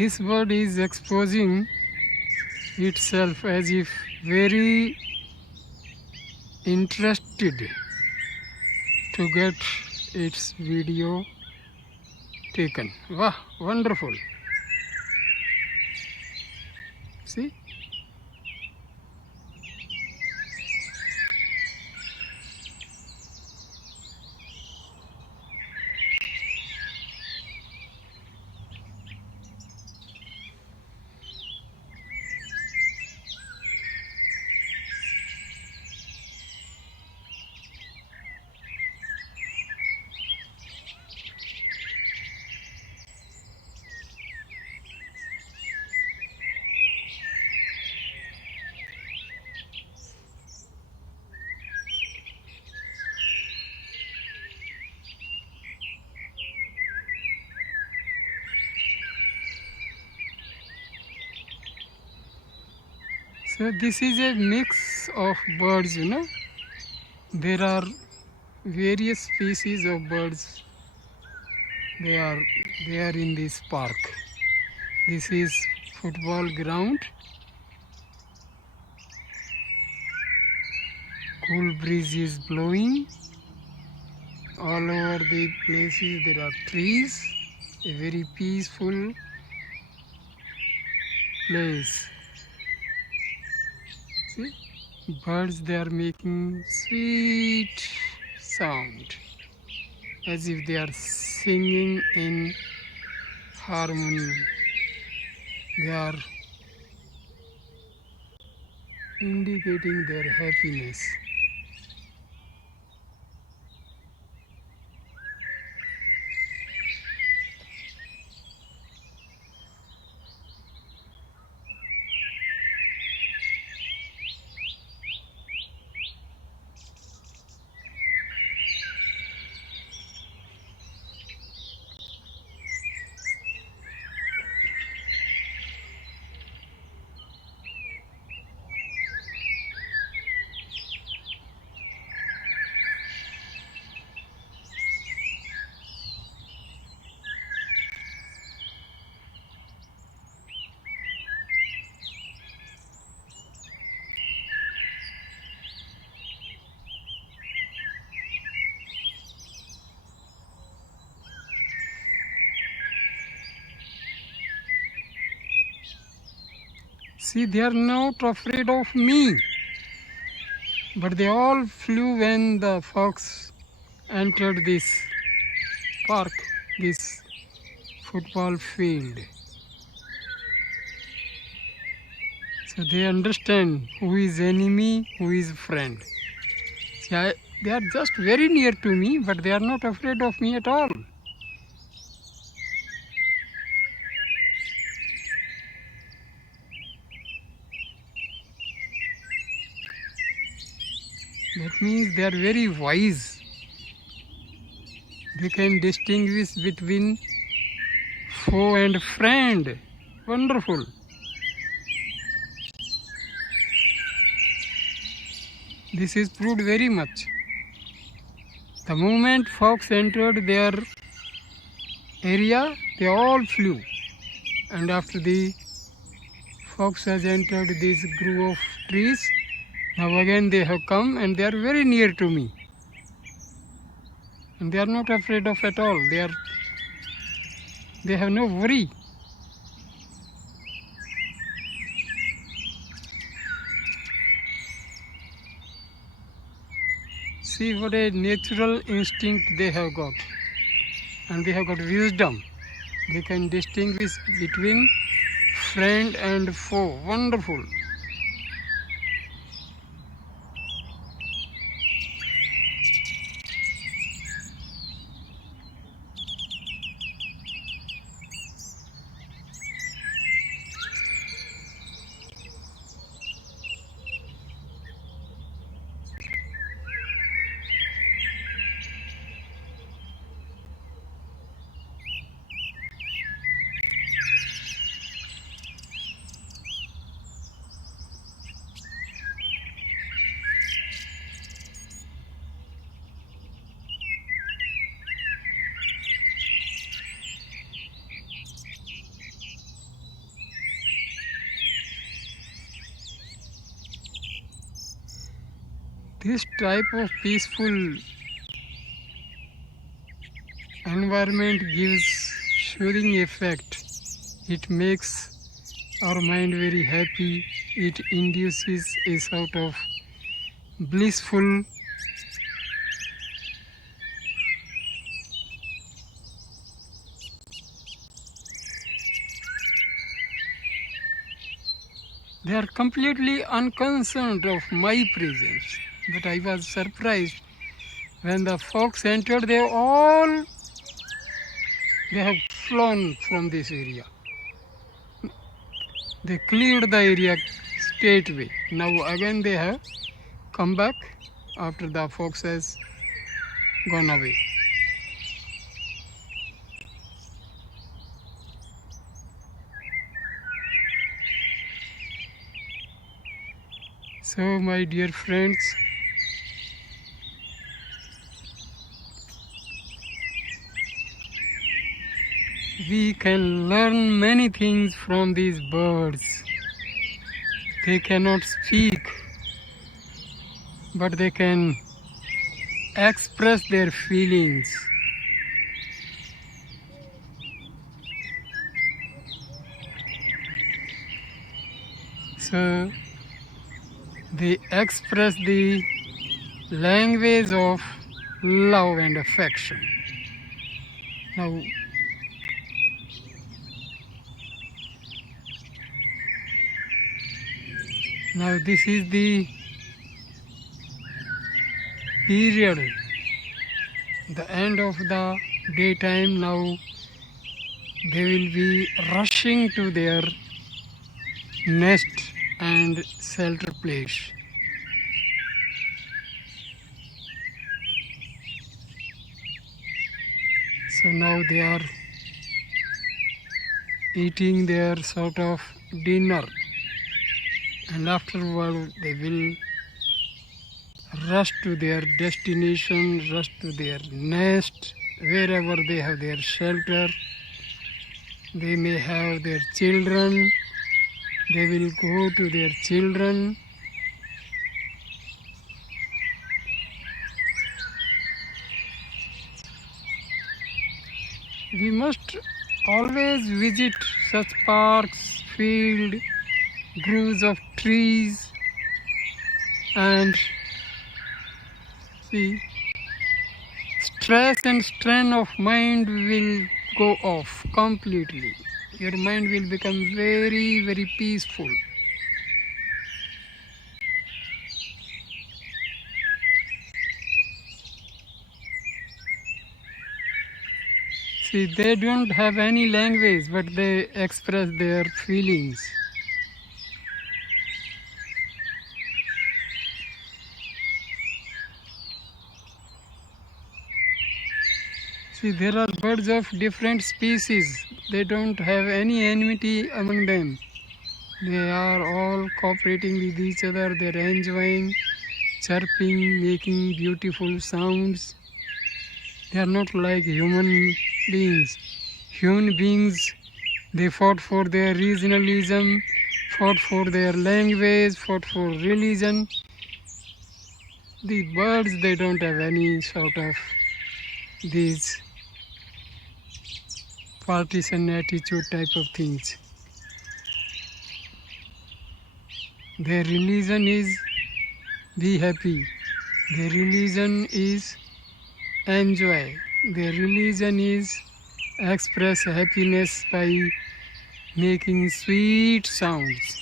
this bird is exposing itself as if very interested to get its video taken. Wow, wonderful. See? So this is a mix of birds, you know. There are various species of birds. They are in this park. This is football ground. Cool breeze is blowing. All over the places there are trees. A very peaceful place. See, birds, they are making sweet sound as if they are singing in harmony. They are indicating their happiness. See, they are not afraid of me, but they all flew when the fox entered this park, this football field. So they understand who is enemy, who is friend. See, they are just very near to me, but they are not afraid of me at all. That means they are very wise. They can distinguish between foe and friend. Wonderful. This is proved very much. The moment fox entered their area, they all flew. And after the fox has entered this grove of trees, now again they have come and they are very near to me. And they are not afraid of at all. They have no worry. See what a natural instinct they have got. And they have got wisdom. They can distinguish between friend and foe. Wonderful. This type of peaceful environment gives soothing effect. It makes our mind very happy. It induces a sort of blissful they are completely unconcerned of my presence. But I was surprised when the fox entered. They have flown from this area. They cleared the area straightway. Now again they have come back after the fox has gone away. So my dear friends, we can learn many things from these birds. They cannot speak, but they can express their feelings. So they express the language of love and affection. Now this is the period, the end of the daytime. Now they will be rushing to their nest and shelter place. So now they are eating their sort of dinner, and afterward they will rush to their destination, rush to their nest, wherever they have their shelter. They may have their children, they will go to their children. We must always visit such parks, fields, groves of trees, and see, stress and strain of mind will go off completely. Your mind will become very, very peaceful. See, they don't have any language, but they express their feelings. See, there are birds of different species. They don't have any enmity among them. They are all cooperating with each other. They're enjoying chirping, making beautiful sounds. They are not like human beings. Human beings, they fought for their regionalism, fought for their language, fought for religion. The birds, they don't have any sort of these partisan attitude type of things. Their religion is be happy. Their religion is enjoy. Their religion is express happiness by making sweet sounds.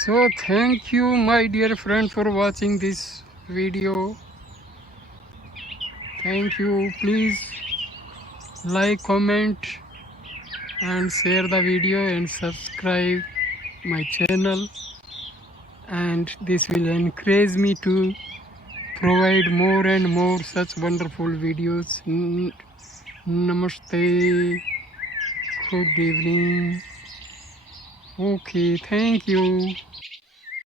So thank you my dear friend for watching this video. Thank you. Please like, comment and share the video and subscribe my channel, and this will encourage me to provide more and more such wonderful videos. Namaste. Good evening. Okay, thank you.